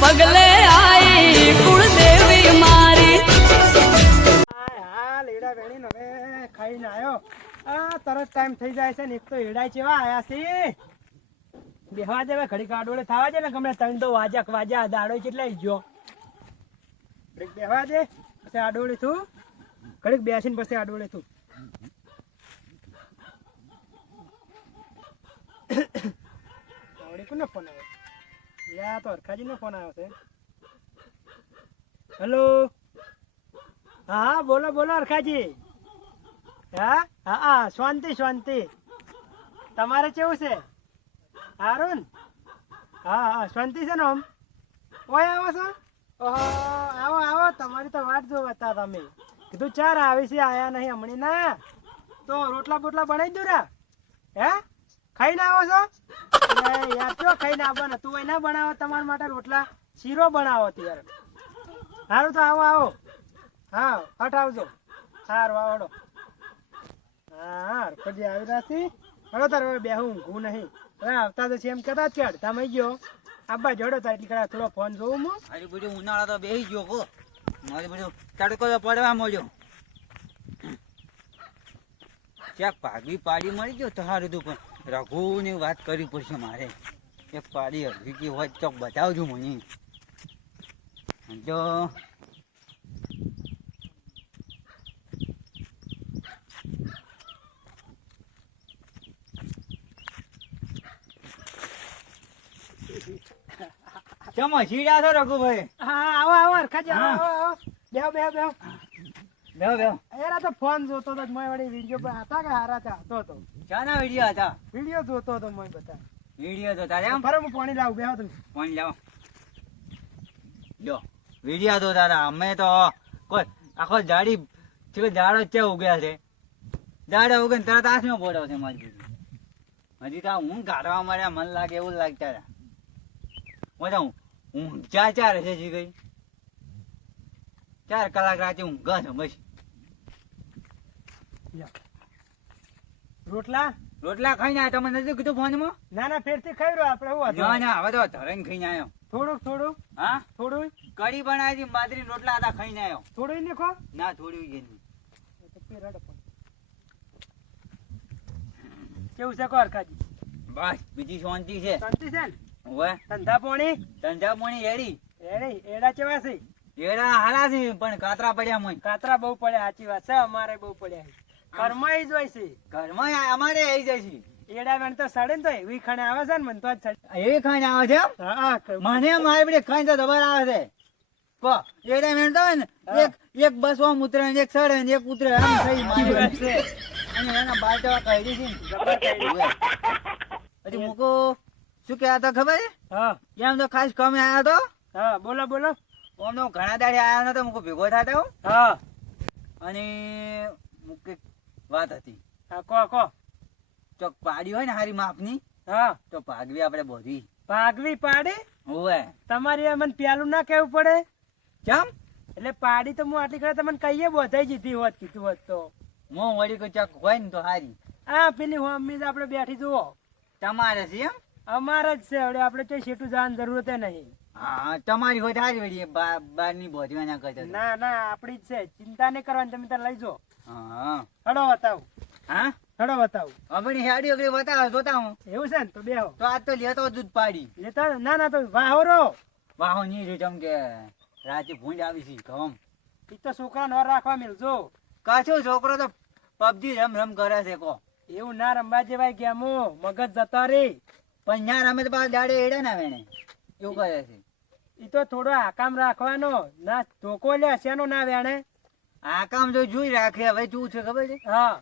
પગલે આઈ કુળદેવી મારી લેડા વેણી હવે ખાઈને આવ્યો આ તરત ટાઈમ થઈ જાય છે ને એક તો હેડાય ચેવા આયા છે બેહવા દે ઘડી કાડોળે થવા દે ને ગમે ત્રણ તો વાજા દાડો કેટલા ગયો ઘડીક બેહવા દે પછી આડોળે તું ઘડીક બેસીને પછી આડોળે તું આવડે કોનો ફોન આવ્યો યા તો હરખાજી નો ફોન આવ્યો છે હેલો હા બોલો બોલો હરખાજી હા હા શાંતિ શાંતિ તમારે કેવું છે હારું હા હા શાંતિ છે ને આમ ઓય આવો છો ઓહો આવો આવો તમારી તો વાટ જોતા તમે કીધું ચાર આવી છે આયા નહીં હમણાં ના તો રોટલા બોટલા બનાવી દઉં રા હે ખાઈને આવો છો યાર કયો ખાઈને આવવાનો તું એ ના બનાવો તમારા માટે રોટલા શીરો બનાવો ત્યારે સારું તો આવો આવો હા હટ આવજો સારું આવડો હા પછી આવી રાશી હવે તારે બેહું ઊંઘું નહીં હવે આવતા તો છે એમ કહેતા જ કે અડધા મઈ ગયો આબા જોડો તા એટલી કડા થોડો ફોન જોઉં હું અરે બધું ઉનાળા તો બેસી ગયો કો મારે બધું તડકો તો પડવા મળ્યો ક્યાંક ભાગવી પાડી મળી ગયો તો સારું હતું પણ રઘુની વાત કરવી પડશે મારે એક પાડી હરવી હોય તો બતાવજો મને જો ચમો સીડા છો રઘુભાઈ હા આવો આવો હરખાજી આવો આવો બેહો બેહો બેહો બેહો બેહો એરા તો ફોન જોતો તો મોય વળી વિડિયો પર હતા કે હારા હતા તો શાના વિડીયો હતા વિડિયો જોતો તો મોય બતા વિડીયો તો તારે આમ ફરે હું પાણી લાવું બેહો તમે પાણી લાવો જો વિડીયો તો તારા અમે તો કોઈ આખો જાડી જાડો છે ઉગ્યા છે જાડે ઉગે ને તરત આસમાં પડ્યો છે મારી હજી તો હું કાઢવા મળ્યા મન લાગે એવું લાગતા હતા હું ચાર હશે જી ગઈ 4 કલાક રાતે ઊંઘ છે બસ રોટલા રોટલા ખાઈને આવ્યા તમે નથી કીધું ફોનમાં ના ના ફેરથી ખાઈ રહ્યો આપણે હું ના ના હવે તો ધરણ ખાઈને આવ્યો થોડું હા થોડું કઢી બનાવી હતી બાજરી રોટલા હતા ખાઈને આવ્યો થોડું ને ખો ના થોડી ગઈ કેવું છે કો હરખાજી બસ બીજી શાંતિ છે શાંતિ છે ને હવે ધંધા પોણી ધંધા પાણી એડી એડા કેવા છે એડા હાલા છે પણ કાતરા પડ્યા મય કાતરા બહુ પડ્યા સાચી વાત છે અમારે બહુ પડ્યા ઘરમાં જ હોય છે ઘરમાં અમારે આવી જાય છે એડા વેણ તો સડે ને તો એવી ખાણે આવે છે ને મને તો જ સડે એવી ખાઈને આવે છે મને મારે બધી ખાઈને તો દબાણ આવે છે એડા મેં તો ને એક બસવા ઉતરે એક સડે ને એક ઉતરે આમ થઈ મારી વાત છે અને એના બાલટા કહી છે પછી મૂકો શું કહેતા હતા ખબર છે હા એમ તો ખાસ કમે આવ્યો તો હા બોલો બોલો આમ તો ઘણા દાડે આવ્યો નતો મૂકો ભેગો થતો હા અને મૂકે વાત હતી હા કો ચોક પાડી હોય ને હારી માપની હા તો ભાગવી આપણે બોધી ભાગવી પાડી ઓવે તમારી મને પેલું ના કેવું પડે કેમ એટલે પાડી તો હું આટલી કરે તમને કહીએ બોધાઈ જીધી હોત કીધું હોત તો મો વળી કોઈ ચોક હોય ને તો હારી હા પેલી હોમી આપણે બેઠી જુઓ તમારે છે એમ અમારે જ છે હવે આપણે કઈ શેઠું જવાની જરૂરત નહીં હા તમારી હોય હારી વળી બાર ની બોધી ના કરતા ના ના આપડી જ છે ચિંતા નહીં કરવાની તમે તાર લઈ જો હા હડો બતાવું હા હડો બતાવું આપણી હેડી ઓગળી બતાવો જોતા હું એવું છે ને તો બેહો તો આજ તો લેતો દૂધ પાડી લેતા ના ના તો વાહોરો વાહો નહીં રહ્યું જેમ કે રાતે ભૂંડ આવી છે ઘઉં ઈ તો છોકરા ન રાખવા મિલજો કાચો છોકરો તો પબજી રમ કરે છે કો એવું ના રમવા જેવાય ગેમો મગજ જતા રે પણ ત્યાં રમે તો પાછા દાડે એડે ના વેણે એવું કરે છે ઈ તો થોડો આકામ રાખવાનો ના ધોકો લે શેનો ના વેણે આ કામ જો જોઈ રાખે હવે શું છે ખબર છે હા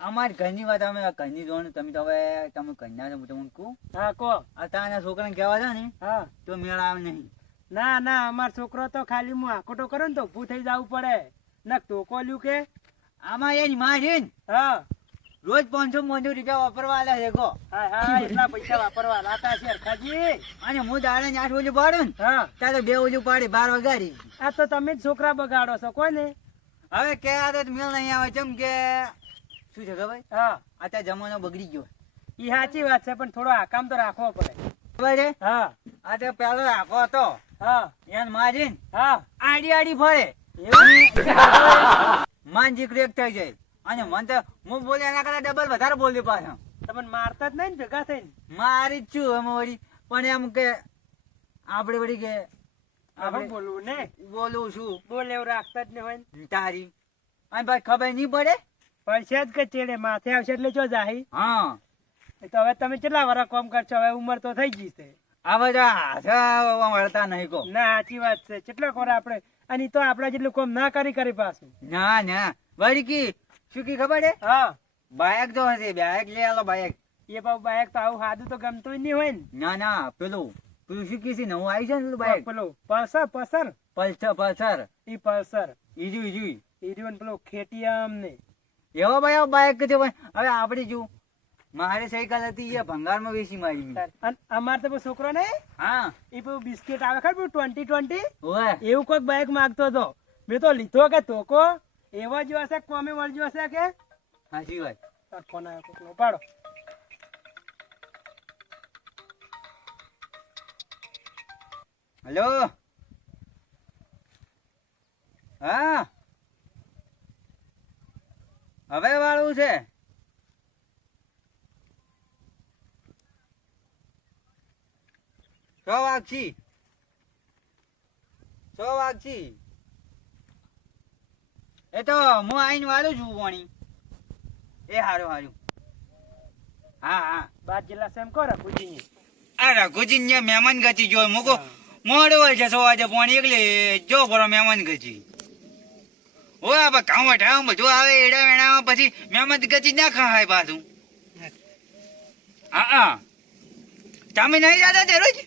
અમારી ઘરની વાત અમે ઘરની જોવાનું તમે તો હવે તમે કન્યા છો તમને કહું હા કો આ તાના છોકરાને કહેવા છે ને હા તો મેળ આવે નહીં ના ના અમાર છોકરો તો ખાલી હું આકોટો કરું ને તો ઊભું થઈ જવું પડે ના ધોકો લ્યું કે આમાં એની માં છે ને હા રોજ 500 રૂપિયા વાપરવા આલ્યા છે કો હા હા એટલા પૈસા વાપરવા લાતા છે હરખાજી અને હું દાડે 8 ઓલું પાડું ને હા ત્યાં તો 2 ઓલું પાડી 12 વગાડી આ તો તમે જ છોકરા બગાડો છો કોને હવે કહેવા તો મેળ નહીં આવે ચમ કે શું છે ખબર હા અત્યારે જમાનો બગડી ગયો ઈ સાચી વાત છે પણ થોડો આકામ તો રાખવો પડે ખબર છે હા આ તો પેલો રાખો હતો હા એને મારીને હા આડી આડી ફરે એવું માન જીકડું એક થઈ જાય અને મને તો હું બોલે એના કરતા ડબલ વધારે બોલ્યો પાછો તમને મારતા જ નહીં ને ભેગા થઈને મારી જ છું અમે વળી પણ એમ કે આપણે વળી કે આપણે બોલવું ને બોલું છું બોલ એવું રાખતા જ નહીં હોય ને. તારી અને ભાઈ ખબર નહીં પડે પૈસા જ કે ચેડે માથે આવશે એટલે જો જાહી હા તો હવે તમે કેટલા વાર કામ કરશો હવે ઉંમર તો થઈ ગઈ છે આ બધા હાથા વળતા નહીં કો ના સાચી વાત છે કેટલા કોર આપણે અને ઈ તો આપડા જેટલું કામ ના કરી પાછું ના ના વળી કી શું કી ખબર છે હા બાઇક તો હશે બાઇક લઈ આલો બાઇક એ બાબુ બાઈક તો આવું સાદું તો ગમતું જ નહીં હોય ને ના ના પેલું પેલું શું કીધી નવું આવી છે ને પેલું બાઇક પેલું પલ્સર પલ્સર પલ્સર ઈ પલ્સર ઈજુ ઈજુ ઈ રહ્યું પેલું ખેટિયામ ને એવો ભાઈ આવો બાઇક છે પણ હવે આપણે જો મારે સાયકલ હતી એ ભંગારમાં વેચી મારી અને અમાર તો પેલો છોકરો ને હા એ પેલું બિસ્કિટ આવે ખબર 2020 ઓય એવું કોઈક બાઈક માંગતો હતો મેં તો લીધો કે તોકો એવો જ હશે કોમે વળજો હશે કે સાચી વાત તાર ફોન આવ્યો કોકનો ઉપાડો હેલો હા હવે વાળું છે સો વાગછી એ તો હું આઈને વાળું છું પાણી એ હારું હારું હા હા બાદ જિલ્લા સેમ કો રઘુજી આ રઘુજી ને મહેમાન ગતિ જો મૂકો મોડું હોય છે 100 વાગે પાણી એકલે જો કરો મહેમાન ગતિ ઓય બા કામ વટાવ બધું આવે એડા વેણામાં પછી મહેમાન ગતિ ના ખાય પાછું હા તમે નહીં જાતા તે રોજ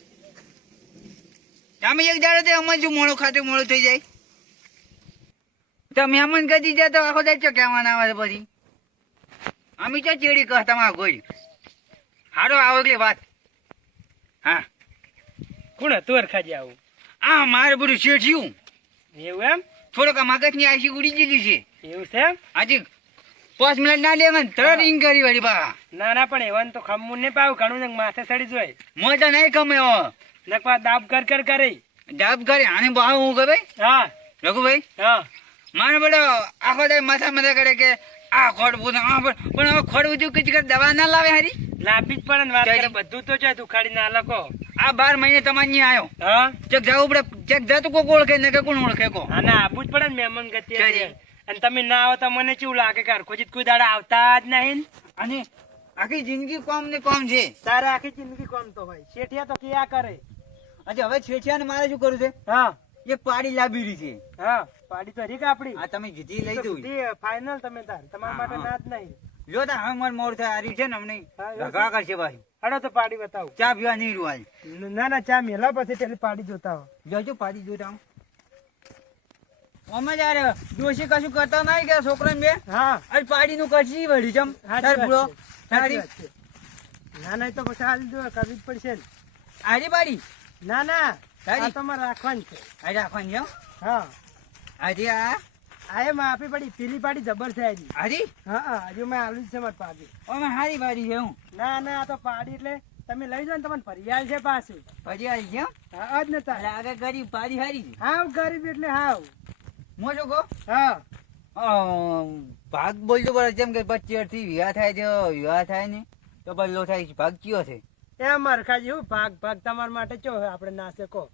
તમે એક દાડો તે અમાર જો મોડું ખાતું મોડું થઈ જાય તો મહેમાન ગતિ જાય તો આખો દાડો કહેવાના આવે પછી અમે તો ચેડી કહ તમારા કોઈ હારો આવો એટલે વાત હા કોણ હતું અરખાજી આવું આ મારે બધું શેઠ્યું એવું એમ થોડોક મગજની આશી ઉડી ગયેલી છે એવું છે એમ હજી 5 મિનિટ ના લેવા તરત રિંગ કરી વાળી બા ના ના પણ એવાનું તો ખમવું નહીં પાવું ઘણું ને માથે સડી જોય મોટા નહીં કમે નકવા દાબ કર કરે ડાબ કરે આને બહાર હું કે ભાઈ હા રઘુભાઈ હા મારે બધો આખો દે માથા કરે કે આ ખોડ પૂછે પણ હવે ખોડ ઉદ્યોગ કઈ જગ્યાએ દવા ના લાવે હારી લાભી જ પડે ને વાત ચાલી. કરે બધું તો છે ઉખાડી ના લખો આ 12 મહિને તમારે નહીં આવ્યો હા ચેક જવું પડે ચેક જાતું કોક ઓળખે ને કે કોણ ઓળખે કો હા ના આપવું જ પડે ને મહેમાન ગતિ ચાલી. એટલે. અને તમે ના આવો તો મને કેવું લાગે કે હરખોજી કોઈ દાડા આવતા જ નહીં અને આખી જિંદગી કોમ ને કોમ છે તારે આખી જિંદગી કોમ તો હોય શેઠિયા તો ક્યાં કરે હજી હવે છેઠિયાને મારે શું કરવું છે હા એક પાડી લાવી રહી છે હા પાડી તો રીક આપડી આ તમે કીધી લઈ દઉં ફાઇનલ તમે તાર તમારા માટે હા. ના જ નહીં લ્યો તા હવે મારે મોડ થાય આ રહી છે ને અમને હા, રગડા કરશે ભાઈ હડો તો પાડી બતાવું ચા પીવા નહીં રૂવાય ના ના ચા મેલા પછી પેલી પાડી જોતા હો જોજો પાડી જોતા અમે યાર ડોશી કશું કરતા નહીં કે છોકરાને બે હા આજ પાડીનું કરશી વળી ચમ સાચી તાર વાત પૂરો છે. સાચી તારી વાત છે. ના ના એ તો પછી હાલ જો કરવી જ પડશે ને. આરી પાડી ના ના સારી. આ તમારે રાખવાની છે આ રાખવાની છે હો. હા આજે આ આ એમ આપી પડી પેલી પાડી જબર છે હજી આરી હા હા હજુ મેં આલુ જ છે મારી પાડી અમે હારી પાડી છે હું ના ના આ તો પાડી એટલે તમે લઈ જાઓ ને તમને ફરિયાલ છે પાછી પછી આવી છે હો. હા જ ને તાર એટલે આગળ ગરીબ પાડી હારી છે હાવ ગરીબ એટલે હાવ મો જો કહો હા ભાગ બોલજો પડે જેમ કે 25 થી વિવાહ થાય છે વિવાહ થાય ને તો બદલો થાય છે ભાગ કયો છે એમ મરખાજી હું ભાગ ભાગ તમારા માટે ચો આપણે ના શકો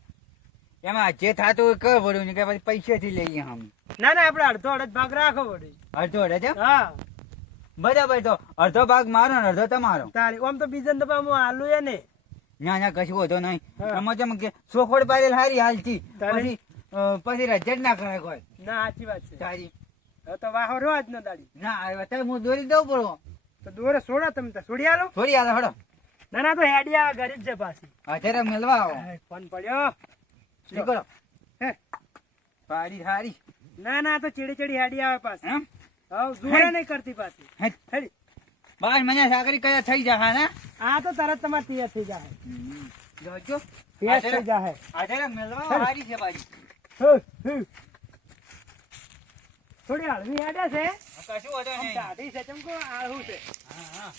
એમાં જે થતું હોય કર પડ્યું ને કે પછી પૈસેથી લઈએ અમે ના ના આપણે અડધો અડધ ભાગ રાખો પડે અડધો અડધો છે હા બરાબર તો અડધો ભાગ મારો ને અડધો તમારો તારી આમ તો બીજા દફા હું આલુ એ ને ના ના કશું હોતો નહીં હા. એમાં જેમ કે સોખોડ પાડેલ હારી હાલતી તારે? પછી રજત ના કરે કોઈ ના સાચી વાત છે તારી હવે તો વાહો રહ્યો જ નો દાડી ના અત્યારે હું દોરી દઉં પડો તો દોરે છોડો તમે તો છોડી આલો થોડી હાલ હડો ના ના તો હેડી આવે ગરીબ છે પાછી અત્યારે મેળવા આવો ફોન પડ્યો નીકળો હે પાડી હારી ના ના તો ચીડી ચીડી હેડી આવે પાછી એમ હવે દૂરે નહીં કરતી પાછી હે. હેડી બાર મને સાકરી કયા થઈ જા ને આ તો તરત તમારે તૈયાર થઈ જાય જોજો તૈયાર થઈ જાય અત્યારે મેળવા હારી છે બાજી થોડી હળવી હેડે છે કશું હોતો આમ નહીં દાઢી છે ચમકો આળું છે હા હા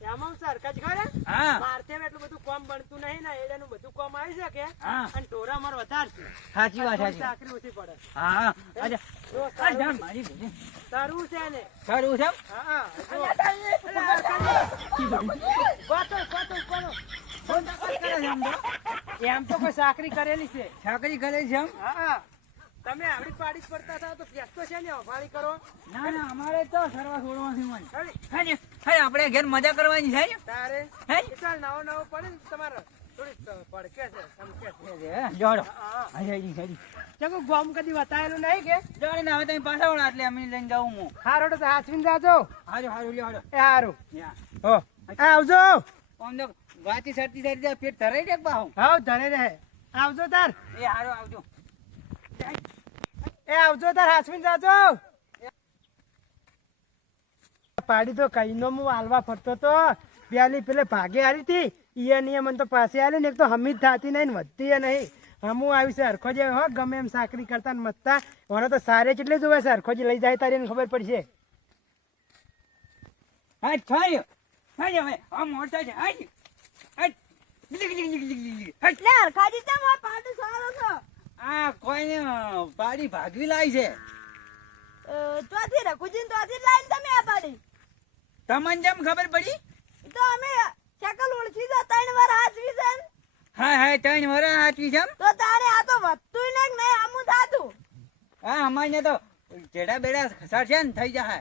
એમાં હું સરખા જ ખરે હા મારતે એટલું બધું કામ બનતું નહીં ને એડાનું બધું કામ આવી શકે હા અને ઢોરા અમારે વધારે છે સાચી વાત સાચી વાત. ચાકરી ઓછી પડે હા અચ્છા જો આ સારું જાણ મારી ભૂલી. સારું છે ને સારું છે એમ? હા જો. ગોતો, ગોતો, ગોતો. એમ તો કોઈ ચાકરી કરેલી છે છાકરી કરે છે એમ? હા તમે આવડી પાડી જ પડતા થાવ તો વ્યસ્ત છે ને અભાળી કરો ના ના અમારે તો સરવા છોડવાનું છે મને. ખરી? હાજી, હાજી, આપણે ઘેર મજા કરવાની છે ને? તારે હે? એ ચાલ નવો નવો પડે ને તમારે થોડીક પડકે છે સમકે છે જોડો. હા હાજી, હાજી, હાજી. ચકો ગોમ કદી વતાયેલું નહીં કે જોડે ને હવે તમે પાછા વળો એટલે અમે લઈને જાઉં હું. હારો તો હાચવીને જાજો હાજો, હારું, લ્યો, હાલો. એ હારું યા. હો આવજો આમ તો વાતી સરતી સરતી પેટ ધરાઈ દે બાહુ. હાવ ધરે રહે આવજો તાર એ હારો આવજો. એ આવજો તાર હાચવીને જાજો પાડી તો કઈ નો હું હાલવા ફરતો તો પેલી પેલે ભાગે હારી હતી ઈ નિયમ તો પાસે આલી ને એક તો હમી જ થાતી નહીં ને વધતી ય નહીં હમું આવ્યું છે હરખો જે હો ગમે એમ સાકરી કરતા ને મતતા મને તો સારે કેટલી જોવે છે હરખો જે લઈ જાય તારી એને ખબર પડશે હા, છાયો. હાજી, હવે આ મોટા છે. હાજી. હાજી. Leak, leak, leak, leak, leak, leak. હાજી. લે હરખાજી ચમ આ પાટો સારો છો આ કોઈને પાડી ભાગવી લાવી છે. ચોથી રઘુજીને ચોથી લાઈન તમે આ પાડી તમને જેમ ખબર પડી? તો અમે શકલ ઓળખી જો 3 વાર હાચવી છે ને. હા હા, 3 વરા હાચવી છે એમ? તો તારે આ તો વધતું ને નહીં આમું થાતું હા, અમારે તો જેડા બેડા ખસાડશે ને થઈ જાય.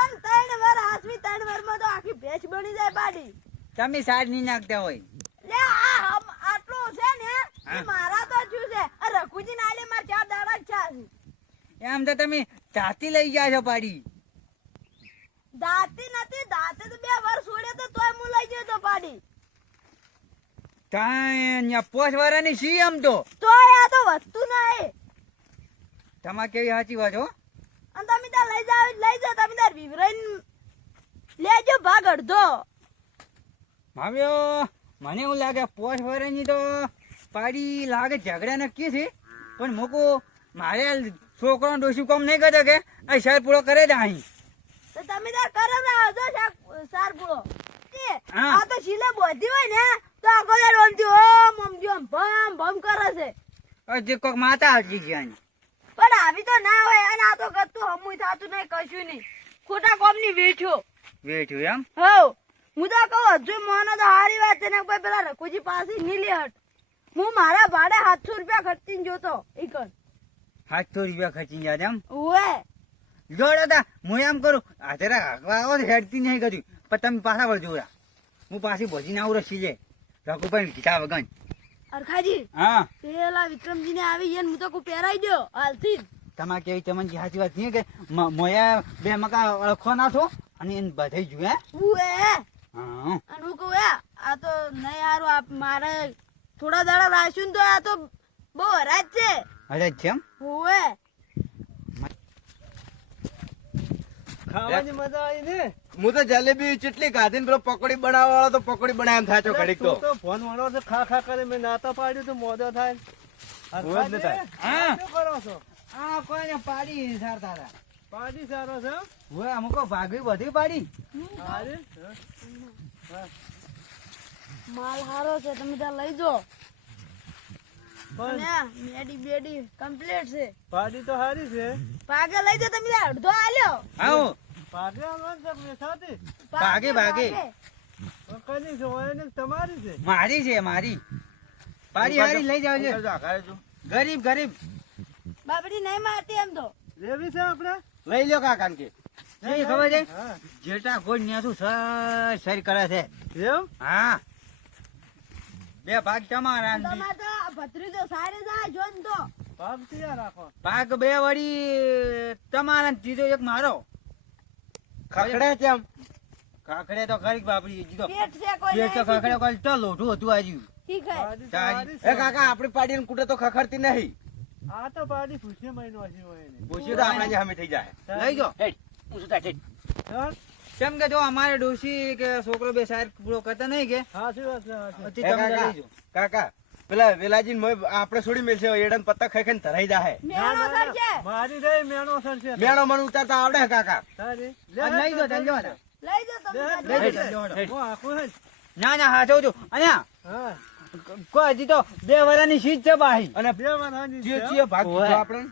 અને 3 વાર હાચવી 3 વારમાં તો આખી ભેંસ બની જાય પાડી તમે સાડ નહીં નાખતા હોય. લે આ આટલું છે ને હા. એ મારા તો શું છે આ રઘુજી ના લે માર 4 દાડા જ છે એમ તો તમે જાતી લઈ ગયા છો પાડી. દાંતી નથી દાંતે તો 2 વાર છોડે તો તોય હું લઈ ગયો તો પાડી ત્યાં 5 વરાની સી એમ તો. તોય આ તો વધતું નહીં તમારે કેવી સાચી વાત હો. અને તમે ત્યાં લઈ જાઓ તમે તાર વિવરાઈને લેજો ભાગ અડધો ભાવ્યો, મને એવું લાગે 5 વરાની તો પાડી લાગે ઝઘડા નક્કી છે પણ મૂકો મારે છોકરો ડોસી કોમ નહીં કરતો કે આ શહેર પૂરો કરે જ અહીં. તો તમે તાર કરાવજો સાર પૂરો હા. આ તો શીલે બોધી હોય ને તો આખો દાડો ઓમથી ઓમ ઓમથી ઓમ ભમ ભમ કરે છે હજી કોક માતા હાચી છે અહીં. પણ આવી તો ના હોય અને આ તો કતું હમુય થાતું નહીં કશું નહીં ખોટા કોમની વેઠ્યો વેઠ્યું એમ? હવ હું તો કહું હજુ મોનો તો હારી વાત છે ને કોઈ પેલા રઘુજી પાસે નહીં લે હટ હું મારા ભાડે 700 રૂપિયા ખર્ચીને જોતો ઈકન 700 રૂપિયા ખર્ચી ગયા એમ? ઓએ જોડે તા હું એમ કરું હાથેરા હાંકવા આવો તો હેડતી નહીં કર્યું પણ તમે પાછા વળજો રા. હું પાછી ભજીને આવું રસી લે રઘુભાઈ કીધા વગર. અરખાજી હા, પેલા વિક્રમજી ને આવી ગયા ને હું તો કોઈ પહેરાઈ દો હાલથી જ તમારે કેવી તમને સાચી વાત નહીં કે મોયા 2 મકા અળખો નાખો અને એને બધાઈ જુએ. ઉએ હા, અને હું કહું આ તો નહીં હારું આપ મારે થોડા દાડા રાખ્યું ને તો આ તો બહુ હરાજ છે અરે છે એમ? ઓએ ખાવાની મજા આવી ને હું તો જલેબી ચટલી ખાધી ને પેલો પકોડી બનાવવા વાળો તો પકોડી બનાવ થાચો ઘડીક તું તો તો ફોન વાળો છે ખા ખા કરે મેં નાતા પાડ્યું તો મોદો થાય મોજ ન થાય. હા. શું કરો છો આ કોઈને પાડી સારતા હતા. પાડી સારો છે હવે અમુકો ભાગવી બધી પાડી. હારી? માલ હારો છે તમે ત્યાં લઈ જાઓ પણ અને મેડી બેડી કમ્પ્લીટ છે પાડી તો હારી છે પાગે લઈ જાઓ તમે ત્યાં અડધો આલ્યો આવો પાડી આવવાનું છે મેથાથી ભાગે, ભાગે. કની છે હોય ને તમારી છે મારી છે મારી પાડી હારી લઈ જાવ છે. આખાડે છું. ગરીબ ગરીબ બાબડી નહીં મારતી એમ તો લેવી છે આપણે લઈ લ્યો કાકા કે એ ખબર છે હા જેટા કોઈ ન્યાસું સર કરે છે. એમ હા, 2 ભાગ તમારા ને તમારે તો ભત્રીજો સારે જાય જો ને તો ભાગ તૈયાર રાખો ભાગ 2 વળી તમારા ને ત્રીજો એક મારો. ખખડે કેમ કાકડે તો ખરી બાપડી જીતો પેટ છે કોઈ પેટ તો નહીં કાકડે કોઈ તો લોઢું હતું આજુ. ઠીક હે પાડી તો તારી. હારી એ છે કાકા આપડી પાડી કુટે તો ખખડતી નહીં આ તો પાડી પૂછે મહિનો હશે હોય ને પૂછી તો આપણા જે હમે થઈ જાય લઈ જો હેડ પૂછું તા હેડ. હા કેમ કે જો અમારે ડોશી કે છોકરો 2 સાર પૂરો કરતા નહીં કે સાચી વાત છે સાચી. પછી એ તમે કાકા, લઈ જો. કાકા પેલા વેલાજી આપણે છોડી મેલશે એડન પત્તા ખાઈ ખાઈને ધરાઈ જાય મેણો સર છે મારી રહી મેણો સર છે મેણો મને ઉતારતા આવડે હે કાકા તારી આ લઈ જો જલ્દી વાળા. લઈ જાઓ તમે લે, તાર. લે, હું આખું હે ને. ના ના હા જોઉં છું અને હા કોઈ હજી તો 2 વર્ષની સીટ છે બાહી અને બે વાનાની છે. ચિયો ભાગ ઓવે. દીધો આપણે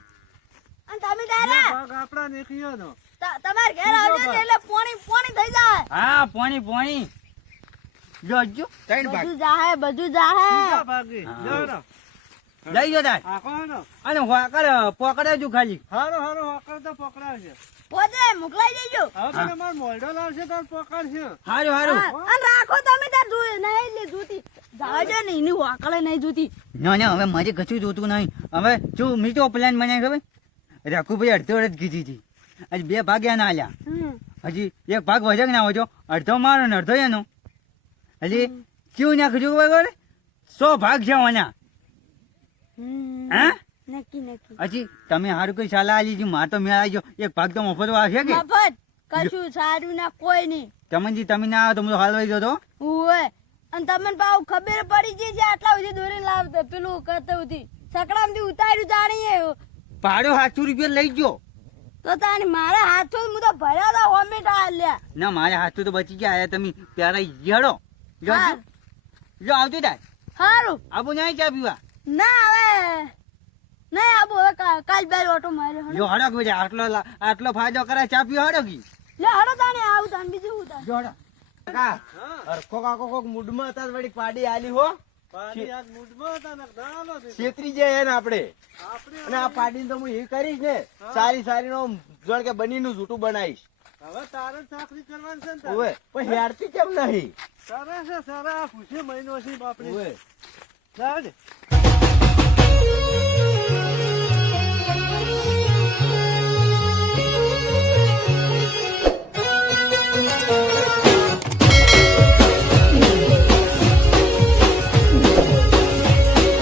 અને તમે બે તારા ભાગ આપણા ને એક ઈયોનો. તમારે ઘેર આવજો ને એટલે પોણી પોણી થઈ જાય. હા પોણી જોજો 3 ભાગ બધું જાહે બધું બીજા જાહે. ભાગે. હા. લેવડો. લઈ જો તાર આખો હેનો. અને વાકડ પકડાવજો ખાલી હારો હારો વાકડ તો પકડાવશે. પોતે મોકલાઈ દેજો. હવે તને માર મોઢો લાવશે તો પકડશે. હારું હારું હા, અને રાખો તમે તાર નહીં લે જૂતી જાજો ને એની વાકડે નહીં જૂતી. ના ના હવે મારે કશું જોતું નહીં હવે જો મેં તો પ્લાન બનાવી ખબર રાખુભાઈ અડધો અડધ કીધી હતી હજી 2 ભાગ એના આલ્યા હજી 1 ભાગ વજક ના હોજો અડધો મારો ને અડધો એનો હજી કેવું નાખજો ખબર 100 ભાગ છે ઓના હા નક્કી નક્કી હજી તમે સારું કોઈ સલાહ આલી છે માર તો મેં આવી 1 ભાગ તો મફત આવશે કે મફત કશું સારું ના કોઈ નહીં. તમને તમે ના આવે તો હું તો હાલવાઈ ગયો તો ઓય અને તમને પાવ ખબર પડી ગઈ છે આટલા સુધી દોરી લાવતો પેલું કરતો હતી સકડામાંથી ઉતાર્યું જાણીએ ભાડો 700 રૂપિયા લઈ ગયો તો તાણી મારા હાથો હું તો ભર્યા હતા હોમેટ આલ્યા. ના મારે હાથ તો બચી ગયા આયા તમે પ્યારા યડો હા. જો આવજો તાર હારું આબુ નહીં ચા પીવા ના હવે નહીં આબુ હવે કાલ બે ઓટો માર્યો હળો. જો હડો કે આટલો ફાયદો કરે ચા પીવા હડો કી લે હળો તાણે આવું તાણ બીજું હું તાણ. જો હડો કાકા હા. હરખો કાકો કોક મૂડમાં હતા વળી પાડી આલી હો પાણી આ મૂઢમાં હતા ને દાણો દીધો. છેતરી જાય ને આપણે આપણે અને આ પાડીને તો હું એ કરીશ ને સારી સારી નો જોણ કે બનીનું જૂઠું બનાવીશ હવે તારે જ ચાકરી કરવાની છે ને તારે. ઓવે પણ હેરતી કેમ નહીં તારે છે સારા આ ખુશી મહિનો છે બાપડી. ઓવે જાવ ને.